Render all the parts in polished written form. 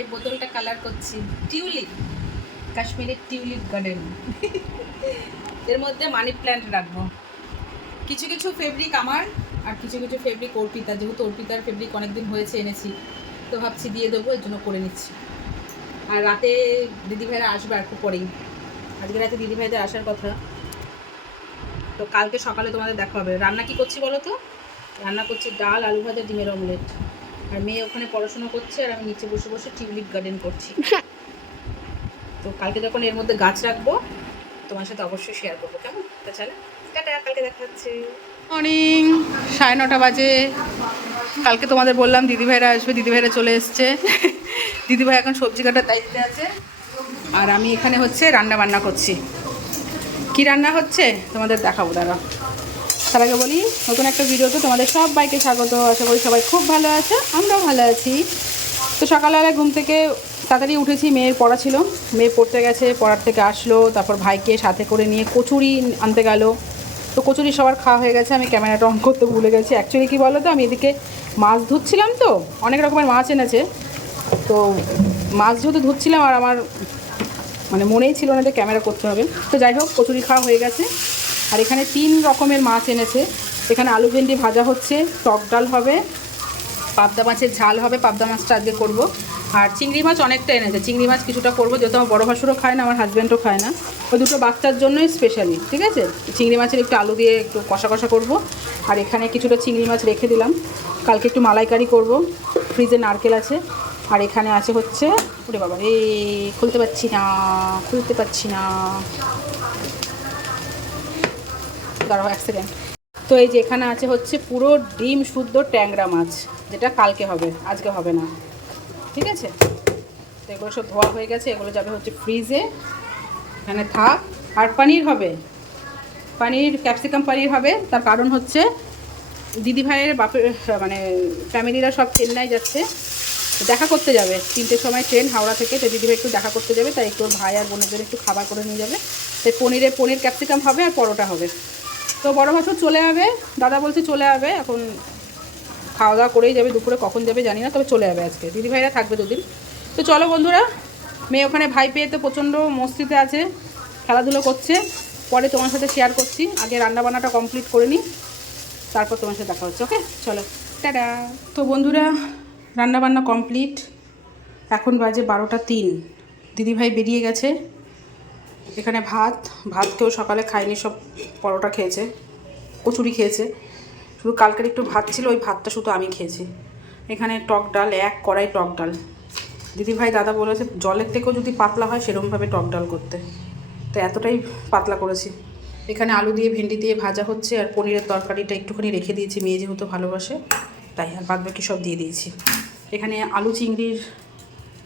এই বোতলটা কালার করছি টিউলিপ, কাশ্মীরের টিউলিপ গার্ডেন। এর মধ্যে মানি প্ল্যান্ট রাখবো। কিছু কিছু ফেব্রিক আমার আর কিছু কিছু ফেব্রিক অর্পিতা, যেহেতু অর্পিতার ফেব্রিক অনেকদিন হয়েছে এনেছি, তো ভাবছি দিয়ে দেবো, এর জন্য করে নিচ্ছি। আর রাতে দিদিভাইরা আসবে আর একটু পরেই, আজকে রাতে দিদিভাইদের আসার কথা, তো কালকে সকালে তোমাদের দেখা হবে। রান্না কি করছি বলো তো? রান্না করছি ডাল, আলু ভাজা, ডিমের অমলেট। আর মেয়ে ওখানে পড়াশোনা করছে আর আমি নিচে বসে বসে টিউলিপ গার্ডেন করছি। তো কালকে যখন এর মধ্যে গাছ রাখবো তোমার সাথে অবশ্যই শেয়ার করবো, কেমন? তো চলো টাটা, কালকে দেখা হচ্ছে। মর্নিং, 9:30 বাজে। কালকে তোমাদের বললাম দিদিভাইরা আসবে, দিদিভাইরা চলে এসছে। দিদিভাই এখন সবজি কাটার দায়িত্বে আছে আর আমি এখানে হচ্ছে রান্না বান্না করছি। কি রান্না হচ্ছে তোমাদের দেখাবো, দাঁড়া। তার আগে বলি, নতুন একটা ভিডিওতে তোমাদের সবাইকে স্বাগত। আশা করি সবাই খুব ভালো আছে, আমরাও ভালো আছি। তো সকালবেলায় ঘুম থেকে তাড়াতাড়ি উঠেছি, মেয়ের পড়া ছিল, মেয়ে পড়তে গেছে, পড়ার থেকে আসলো, তারপর ভাইকে সাথে করে নিয়ে কচুরি আনতে গেল। তো কচুরি সবার খাওয়া হয়ে গেছে, আমি ক্যামেরাটা অন করতে ভুলে গেছি। অ্যাকচুয়ালি কী বলো তো, আমি এদিকে মাছ ধুচ্ছিলাম, তো অনেক রকমের মাছ এনেছে, তো মাছ যেহেতু ধুচ্ছিলাম আর আমার মানে মনেই ছিল না যে ক্যামেরা করতে হবে। তো যাই হোক, কচুরি খাওয়া হয়ে গেছে। আর এখানে 3 রকমের মাছ এনেছে। এখানে আলু ভেন্ডি ভাজা হচ্ছে, টক ডাল হবে, পাবদা মাছের ঝাল হবে, পাবদা মাছটা আজকে করব। আর চিংড়ি মাছ অনেকটা এনেছে, চিংড়ি মাছ কিছুটা করবো, যেহেতু আমার বড়ো ভাসুরও খায় না, আমার হাজব্যান্ডও খায় না, ওই দুটো বাচ্চার জন্যই স্পেশালি। ঠিক আছে, চিংড়ি মাছের একটু আলু দিয়ে একটু কষা কষা করবো। আর এখানে কিছুটা চিংড়ি মাছ রেখে দিলাম, কালকে একটু মালাইকারি করব। ফ্রিজে নারকেল আছে। আর এখানে আছে হচ্ছে, ওরে বাবা রে, খুলতে পারছি না, দাঁড়াও 1 সেকেন্ড। তো এই যে এখানে আছে হচ্ছে পুরো ডিম শুদ্ধ ট্যাংরা মাছ, যেটা কালকে হবে, আজকে হবে না। ঠিক আছে, তো এগুলো সব ধোয়া হয়ে গেছে, এগুলো যাবে হচ্ছে ফ্রিজে, এখানে থাক। আর পনির হবে, পনির ক্যাপসিকাম পনির হবে। তার কারণ হচ্ছে দিদিভাইয়ের বাপের মানে ফ্যামিলিরা সব চেন্নাই যাচ্ছে, দেখা করতে যাবে, 3টের সময় ট্রেন হাওড়া থেকে, তো দিদিভাই একটু দেখা করতে যাবে, তাই একটু ভাই আর বোনের জন্য একটু খাবার করে নিয়ে যাবে। তাই পনির ক্যাপসিকাম হবে আর পরোটা হবে। তো বড় ভাসুর চলে যাবে, দাদা বলছে চলে যাবে, এখন খাওয়া দাওয়া করেই যাবে, দুপুরে কখন যাবে জানি না, তবে চলে যাবে আজকে। দিদিভাইরা থাকবে 2 দিন। তো চলো বন্ধুরা, মেয়ে ওখানে ভাই পেয়ে তো প্রচণ্ড মস্তিতে আছে, খেলাধুলো করছে, পরে তোমার সাথে শেয়ার করছি। আগে রান্নাবান্নাটা কমপ্লিট করে নিই, তারপর তোমার সাথে দেখা হচ্ছে। ওকে চলো টাটা। তো বন্ধুরা, রান্নাবান্না কমপ্লিট, এখন বাজে 12টা 3। দিদিভাই বেরিয়ে গেছে। এখানে ভাত কেউ সকালে খায়নি, সব পরোটা খেয়েছে, কচুরি খেয়েছে, শুধু কালকের একটু ভাত ছিল, ওই ভাতটা শুধু আমি খেয়েছি। এখানে টক ডাল, 1 কড়াই টক ডাল। দিদিভাই দাদা বলেছে জলের থেকেও যদি পাতলা হয় সেরকমভাবে টক ডাল করতে, তো এতটাই পাতলা করেছি। এখানে আলু দিয়ে ভেন্ডি দিয়ে ভাজা হচ্ছে, আর পনিরের তরকারিটা একটুখানি রেখে দিয়েছি, মেয়ে যেহেতু ভালোবাসে তাই, আর বাদবাকি সব দিয়ে দিয়েছি। এখানে আলু চিংড়ির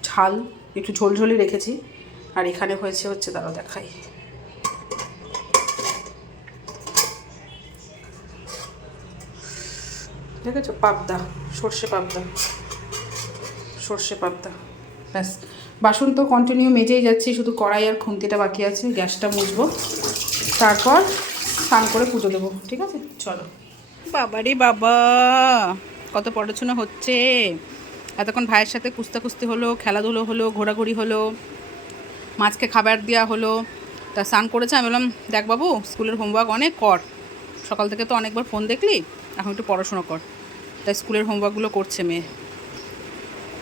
ঝাল একটু ঝোলঝোলি রেখেছি। আর এখানে হচ্ছে দাঁড়াও দেখাই, ঠিক আছে, পাবদা, সর্ষে পাবদা। ব্যাস, বাসন তো কন্টিনিউ মেজেই যাচ্ছি, শুধু কড়াই আর খুন্তিটা বাকি আছে। গ্যাসটা মুছবো, তারপর স্নান করে পুজো দেবো। ঠিক আছে চলো। বাবারে বাবা, কত পড়াশোনা হচ্ছে। এতক্ষণ ভাইয়ের সাথে কুস্তি হলো, খেলাধুলো হলো, ঘোরাঘুরি হলো, মাছকে খাবার দেওয়া হলো। তা স্নান করেছে, আমি বললাম দেখ বাবু, স্কুলের হোমওয়ার্ক অনেক কর, সকাল থেকে তো অনেকবার ফোন দেখলি, এখন একটু পড়াশোনা কর। তাই স্কুলের হোমওয়ার্কগুলো করছে মেয়ে।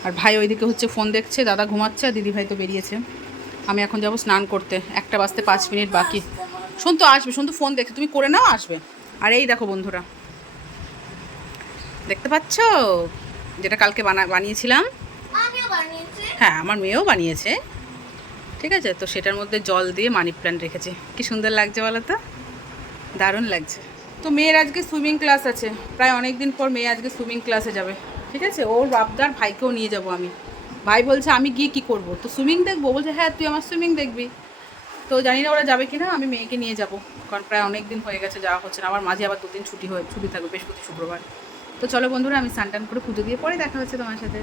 আর ভাই ওইদিকে হচ্ছে ফোন দেখছে, দাদা ঘুমাচ্ছে, আর দিদিভাই তো বেরিয়েছে। আমি এখন যাবো স্নান করতে, 1টা বাজতে 5 মিনিট বাকি। শোন তো আসবে, শোন তো ফোন দেখে, তুমি করে নাও, আসবে। আর এই দেখো বন্ধুরা, দেখতে পাচ্ছ যেটা কালকে বানিয়েছিলাম, হ্যাঁ আমার মেয়েও বানিয়েছে। ঠিক আছে, তো সেটার মধ্যে জল দিয়ে মানি প্ল্যান্ট রেখেছি, কি সুন্দর লাগছে বলো তো, দারুণ লাগছে। তো মেয়ের আজকে সুইমিং ক্লাস আছে, প্রায় অনেক দিন পর মেয়ে আজকে সুইমিং ক্লাসে যাবে। ঠিক আছে, ওর বাপদার ভাইকেও নিয়ে যাব আমি। ভাই বলছে আমি গিয়ে কী করবো, তো সুইমিং দেখবো, বলছে হ্যাঁ তুই আমার সুইমিং দেখবি। তো জানি না ওরা যাবে কি না, আমি মেয়েকে নিয়ে যাব, কারণ প্রায় অনেক দিন হয়ে গেছে যাওয়া হচ্ছে না। আবার মাঝে আবার 2 দিন ছুটি থাকবে, বৃহস্পতি শুক্রবার। তো চলো বন্ধুরা, আমি স্নান টান করে পুজো দিয়ে পরে দেখা হচ্ছে তোমার সাথে।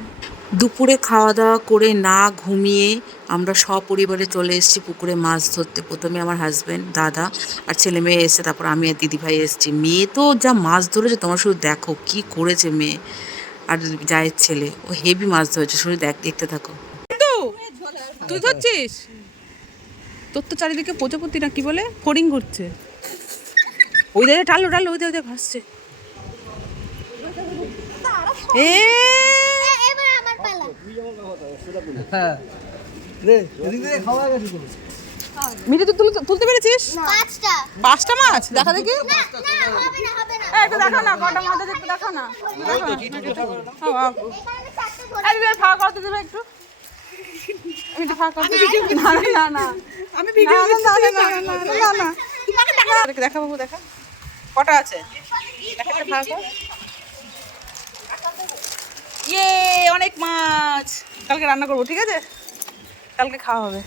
দুপুরে খাওয়া দাওয়া করে না ঘুমিয়ে আমরা সপরিবারে চলে এসেছি পুকুরে মাছ ধরতে। প্রথমে আমার হাজব্যান্ড, দাদা আর ছেলে মেয়ে এসছে, তারপর আমি আর দিদিভাই এসেছি। মেয়ে তো যা মাছ ধরেছে তোমার শুধু দেখো কি করেছে মেয়ে। আর জায়ের ছেলে ও হেভি মাছ ধরেছে, শুধু দেখতে থাকো। তুই ধরছিস? তোর তো চারিদিকে প্রজাপতি না কি বলে ফড়িং ঘুরছে। ওই দিকে টালো টালো, ওই দিকে ভাসছে। এবার আমার পালা। হ্যাঁ রে এদিক থেকে খাওয়া গেছে তো। মিঠে তুই তুলতে পেরেছিস? 5টা। 5টা মাছ দেখা দেখি। না না হবে না হবে না। একটু দেখা না, কটা মাছ আছে একটু দেখা না। এখানে 4টে ধরে। আরে ফাঁকা করতে দেবে একটু। আমি একটু ফাঁকা করতে দিই। না না না আমি ভিডিও করতে না না না না না তোমাকে দেখা বাবু দেখা কটা আছে দেখা একটা ফাঁকা। ইয়ে অনেক মাছ, কালকে রান্না করবো ঠিক আছে, কালকে খাওয়া হবে।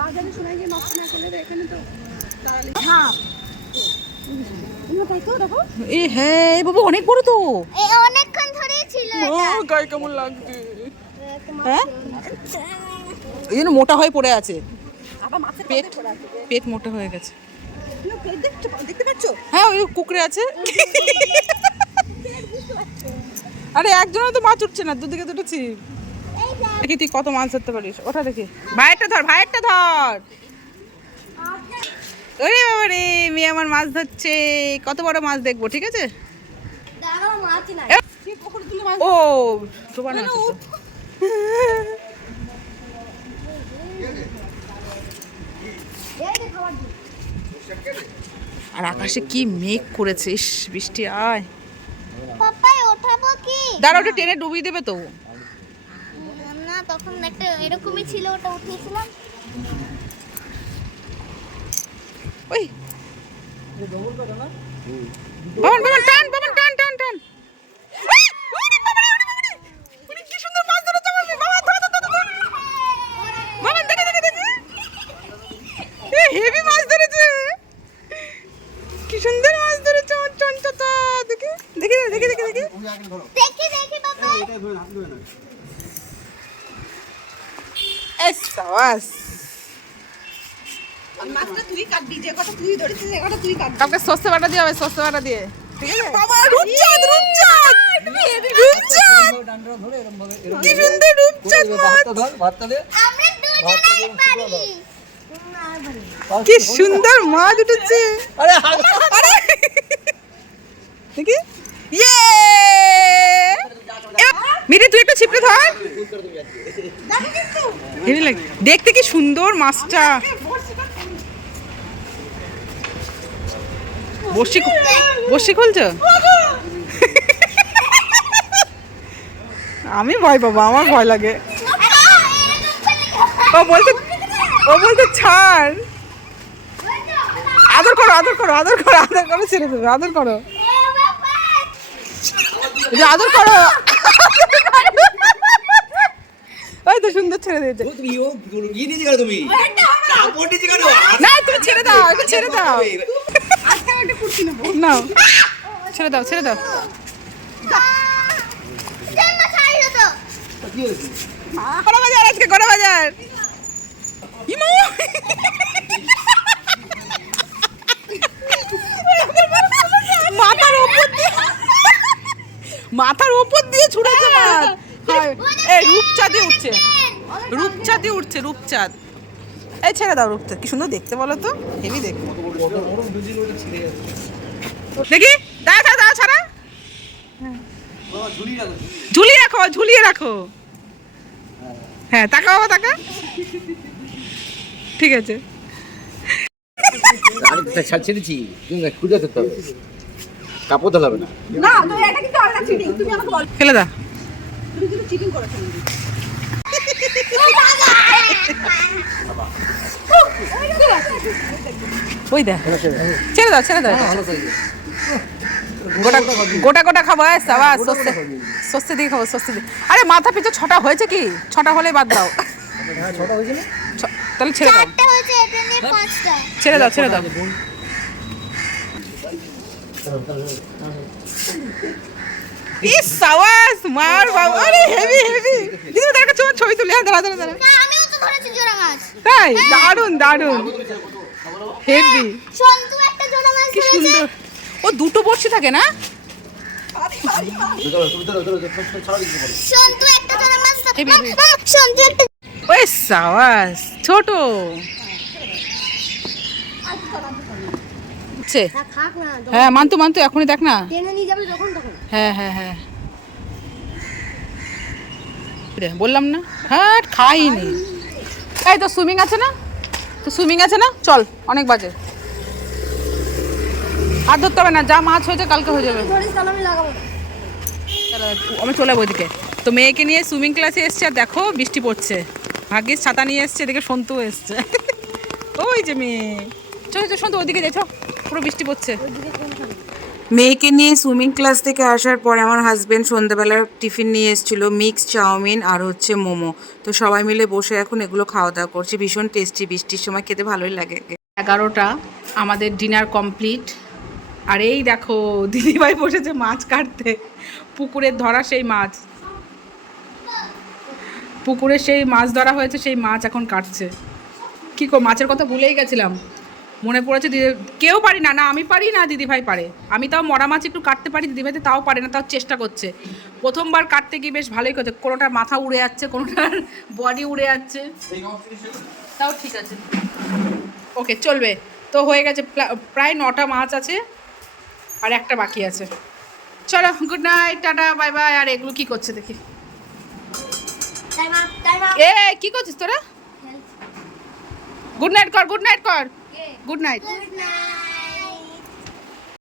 বাজারে শোনা গিয়ে নষ্ট না করলে এখানে তো হ্যাঁ এ হ্যাঁ বাবু অনেক বড় তো। এই অনেকক্ষণ ধরেই ছিল এটা। গায়ে কেমন লাগছে হ্যাঁ, এই জন্য মোটা হয়ে পড়ে আছে, পেট পেট মোটা হয়ে গেছে। দেখতে পাচ্ছ? হ্যাঁ ওই কুকড়ে আছে। আরে একজনও তো মাছ উঠছে না, দুদিকে দুটো ছিপ। এই যে দেখি তুই কত মাছ ধরতে পারিস, ওটা দেখি। ভাইয়েরটা ধর, ভাইয়েরটা ধর। ওরে বাবা রে, মেয়ে আমার মাছ ধরছে। কত বড় মাছ দেখবো ঠিক আছে। দাঁড়াও মাছ নাই। ও ডোবানো আছে তো। এই যে খাবার দিই। আর আকাশে কি মেঘ করেছে, ইস বৃষ্টি আয়। পাপাই ওঠাবো কি? দাঁড়া ওটা টেনে ডুবিয়ে দেবে তো। না তখন একটা এরকমই ছিল, ওটা উঠিয়েছিলাম। ওই বাবান বাবান টান, বাবান টান টান টান। এই, ওরে বাবারে, ওরে বাবারে। ওরে কি সুন্দর মাছ ধরেছে আমার মেয়ে। বাবা ধর ধর ধর ধর। বাবান দেখে দেখে দেখে। এ হেভি মাছ ধরেছে। কি সুন্দর মাছ ধরেছে আমার চঞ্চতা। দেখি দেখি দেখি দেখি দেখি। তুমি আগে ধরো। দেখি দেখি পাপা। এটা ধরে হাত ধরে না। এস সাবাস। মাছটা তুই কাটবি, যে কটা তুই ধরেছিস সে কটা তুই কাটবি। কালকে সর্ষে বাটা দিয়ে হবে, সর্ষে বাটা দিয়ে ঠিক আছে। বাবা রূপচাঁদ রূপচাঁদ রূপচাঁদ, ডান্ডা ধরে এরকম ভাবে কি সুন্দর রূপচাঁদ মাছ। ভাতটা ধর, ভাতটা দে। আমরা দুজনেই পারি। কি সুন্দর মাছ উঠেছে। আরে হাত আরে দেখি ইয়ে মিঠে তুই একটা ছিপড়ে ধর। হেভি লাগে দেখতে, কি সুন্দর মাছটা। বসি বসি খুলছো? আমি ভয় পাবো, আমার ভয় লাগে। ও বলতে ছাড়। আদর করো আদর করো আদর করো আদর করো, ছেড়ে দেবে, আদর করো এই যে আদর করো। ওই তো সুন্দর ছেড়ে দিয়েছে। তুমি ও ই নিয়ে গেল তুমি। কাপড় নিয়ে গেল। না তুমি ছেড়ে দাও, একটু ছেড়ে দাও। না ছেড়ে দাও ছেড়ে দাও। সেম মাছ আইলো তো। কি হয়েছে? গড়া বাজার আজকে, গড়া বাজার। ইমা মাথার ওপর দিয়ে ছুড়েছে মাছ। এই রূপচাঁদে উঠছে, রূপচাঁদে উঠছে, রূপচাঁদ। এই ছেড়ে দাও রূপচাঁদ, কি সুন্দর দেখতে বলো তো, হেভি দেখতে। ওরম দুজি করে ছিড়ে গেছে। দেখি দাঁড়া দাঁড়া দাঁড়া ছাড়া, বাবা ঝুলিয়ে রাখো। ঝুলিয়ে রাখো ঝুলিয়ে রাখো। হ্যাঁ তাকা বাবা তাকা, ঠিক আছে। আরে ছেড়েছি। তুমি খুঁজে ধরতে হবে। কাপড় ধরতে হবে না। না তো এটা কিন্তু আলাদা চিটিং, তুমি আমাকে বল। ফেলে দাও। তুমি কিন্তু চিটিং করেছো। ওই দেখ, ছেড়ে দাও ছেড়ে দাও। ভালো সাইজ। গোটা গোটা গোটা খাবো। সাবাস, সস্তে সস্তে দিয়ে খাবো, সস্তে দিয়ে। আরে মাথা পিছু 6টা হয়েছে কি? 6টা হলে বাদ দাও। হ্যাঁ ছোট হয়েছে না? তাহলে ছেড়ে দাও, 4টে হয়েছে, এটা নিয়ে 5টা। ছেড়ে দাও ছেড়ে দাও। ইস সাবাস, মার বাবা। আরে হেভি হেভি। দিদি দেখা ছবি তুলে। হ্যাঁ দাঁড়া দাঁড়া দাঁড়া। না আমিও তো ধরেছি জোড়া মাছ। তাই দারুন দারুন হেভি। সন্তু একটা জোড়া মাছ কি ধরেছে। সুন্দর। ও দুটো বড়শি থাকে না? ধরো তুমি ধরো ধরো ছাড়া দিতে পারো। সন্তু একটা জোড়া মাছ হেবি, হেবি। সন্তু একটা ওই সাবাস ছোট হচ্ছে। থাক না হ্যাঁ মানতো মানতো এখনই দেখ না। টেনে নিয়ে যাবে যখন তখন। হ্যাঁ হ্যাঁ হ্যাঁ রে, বললাম না হ্যাঁ খাইনি। এই তো সুইমিং আছে না, তো সুইমিং আছে না, চল অনেক বাজে। আর ধরতে হবে না, যা মাছ হয়েছে কালকে হয়ে যাবে। ধরিস তাহলে আমি লাগাবো না। চলো, আমি চলে যাবো ওইদিকে। তো মেয়েকে নিয়ে সুইমিং ক্লাসে এসছে আর দেখো বৃষ্টি পড়ছে। ভাগ্যিস ছাতা নিয়ে এসছে, এদিকে সন্তু এসছে। ওই যে মেয়ে, চলো তো সন্তু ওইদিকে যাই, চল, পুরো বৃষ্টি পড়ছে। মেয়েকে নিয়ে সুইমিং ক্লাস থেকে আসার পরে আমার হাজবেন্ড সন্ধ্যাবেলার টিফিন নিয়ে এসেছিল মিক্স চাউমিন আর হচ্ছে মোমো। তো সবাই মিলে বসে এখন এগুলো খাওয়া দাওয়া করছি, ভীষণ টেস্টি, বৃষ্টির সময় খেতে ভালোই লাগে। 11টা আমাদের ডিনার কমপ্লিট। আর এই দেখো দিদিভাই বসেছে মাছ কাটতে, পুকুরের ধরা সেই মাছ, পুকুরে সেই মাছ ধরা হয়েছে, সেই মাছ এখন কাটছে। কী কো, মাছের কথা ভুলেই গেছিলাম, মনে পড়েছে। দিদি কেউ পারি না, না আমি পারি না দিদিভাই পারে। আমি তাও মরা মাছ একটু কাটতে পারি, দিদিভাই তো তাও পারে না, তাও চেষ্টা করছে। প্রথমবার কাটতে গিয়ে বেশ ভালোই করছে, কোনোটার মাথা উড়ে যাচ্ছে, কোনোটার বডি উড়ে যাচ্ছে, তাও ঠিক আছে, ওকে চলবে। তো হয়ে গেছে, প্রায় 9টা মাছ আছে আর একটা বাকি আছে। চলো good night, tata, bye bye. আর এগুলো কি করছে দেখি, টাইম আপ টাইম আপ। এ কি করছিস তোরা? গুড নাইট কর, গুড নাইট কর, গুড নাইট। Good night.